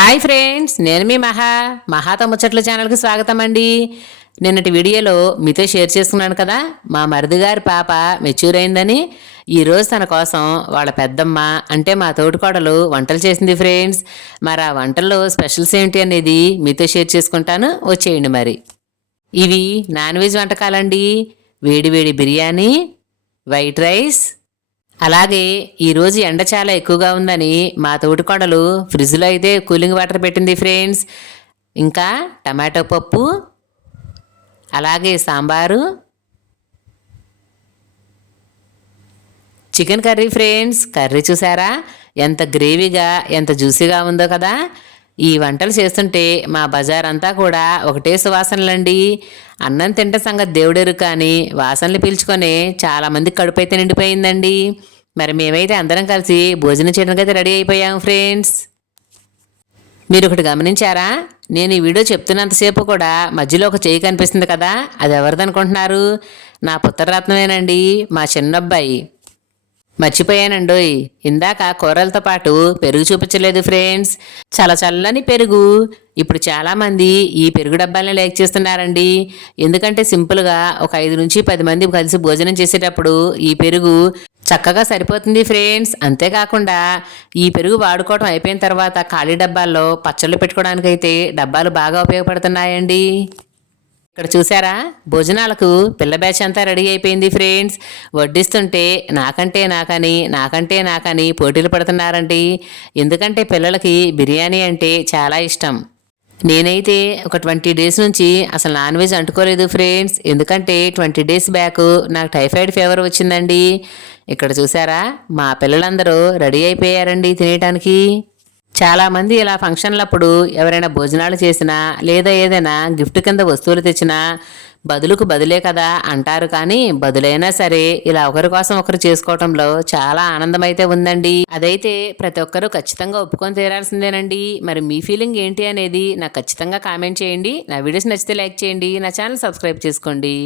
Hi friends నేను మీ మహా మహాత ముచ్చట్ల ఛానల్కి స్వాగతం అండి నిన్నటి వీడియోలో మీతో షేర్ చేసుకున్నాను కదా మా మరిది గారి పాప మెచ్యూర్ అయిందని. ఈరోజు తన కోసం వాళ్ళ పెద్దమ్మ అంటే మా తోటికోడలు వంటలు చేసింది ఫ్రెండ్స్. మరి ఆ వంటల్లో స్పెషల్స్ ఏంటి అనేది మీతో షేర్ చేసుకుంటాను. వచ్చేయండి మరి. ఇవి నాన్ వెజ్ వంటకాలండి. వేడి వేడి బిర్యానీ వైట్ రైస్ అలాగే ఈరోజు ఎండ చాలా ఎక్కువగా ఉందని మా తోటికోడలు ఫ్రిడ్జ్లో అయితే కూలింగ్ వాటర్ పెట్టింది ఫ్రెండ్స్ ఇంకా టమాటో పప్పు అలాగే sambar chicken curry friends curry చూసారా? ఎంత గ్రేవీగా ఎంత జ్యూసీగా ఉందో కదా? ఈ వంటలు చేస్తుంటే మా బజార్ అంతా కూడా ఒకటే సువాసనలండి. అన్నం తింటే సంగతి దేవుడెరు కానీ వాసనలు పీల్చుకొని చాలామంది కడుపు అయితే నిండిపోయిందండి. మరి మేమైతే అందరం కలిసి భోజనం చేయడానికి అయితే రెడీ అయిపోయాం ఫ్రెండ్స్. మీరు ఒకటి గమనించారా? నేను ఈ వీడియో చెప్తున్నంతసేపు కూడా మధ్యలో ఒక చేయి కనిపిస్తుంది కదా అది ఎవరిదనుకుంటున్నారు? నా పుత్రరత్నమేనండి మా చిన్నబ్బాయి. మర్చిపోయానండోయ్. ఇందాక కూరలతో పాటు పెరుగు చూపించలేదు ఫ్రెండ్స్. చాలా చల్లని పెరుగు. ఇప్పుడు చాలామంది ఈ పెరుగు డబ్బాలని లేక్ చేస్తున్నారండి. ఎందుకంటే సింపుల్గా ఒక ఐదు నుంచి పది మంది కలిసి భోజనం చేసేటప్పుడు ఈ పెరుగు చక్కగా సరిపోతుంది ఫ్రెండ్స్. అంతేకాకుండా ఈ పెరుగు వాడుకోవడం అయిపోయిన తర్వాత ఖాళీ డబ్బాల్లో పచ్చళ్ళు పెట్టుకోవడానికైతే డబ్బాలు బాగా ఉపయోగపడుతున్నాయండి. ఇక్కడ చూసారా భోజనాలకు పిల్ల బ్యాచ్ అంతా రెడీ అయిపోయింది ఫ్రెండ్స్. వడ్డిస్తుంటే నాకంటే నాకని నాకంటే నాకని పోటీలు పడుతున్నారండి. ఎందుకంటే పిల్లలకి బిర్యానీ అంటే చాలా ఇష్టం. నేనైతే ఒక ట్వంటీ డేస్ నుంచి అసలు నాన్ వెజ్ అంటుకోలేదు ఫ్రెండ్స్. ఎందుకంటే ట్వంటీ డేస్ బ్యాక్ నాకు టైఫాయిడ్ ఫీవర్ వచ్చిందండి. ఇక్కడ చూసారా మా పిల్లలందరూ రెడీ అయిపోయారండి తినేయటానికి చాలామంది ఇలా ఫంక్షన్లప్పుడు ఎవరైనా భోజనాలు చేసినా లేదా ఏదైనా గిఫ్ట్ కింద వస్తువులు తెచ్చినా బదులుకు బదులే కదా అంటారు కానీ బదులైనా సరే ఇలా ఒకరి కోసం ఒకరు చేసుకోవటంలో చాలా ఆనందం అయితే ఉందండి. అదైతే ప్రతి ఒక్కరూ ఖచ్చితంగా ఒప్పుకొని తీరాల్సిందేనండి. మరి మీ ఫీలింగ్ ఏంటి అనేది నాకు ఖచ్చితంగా కామెంట్ చేయండి. నా వీడియోస్ నచ్చితే లైక్ చేయండి. నా ఛానల్ సబ్స్క్రైబ్ చేసుకోండి.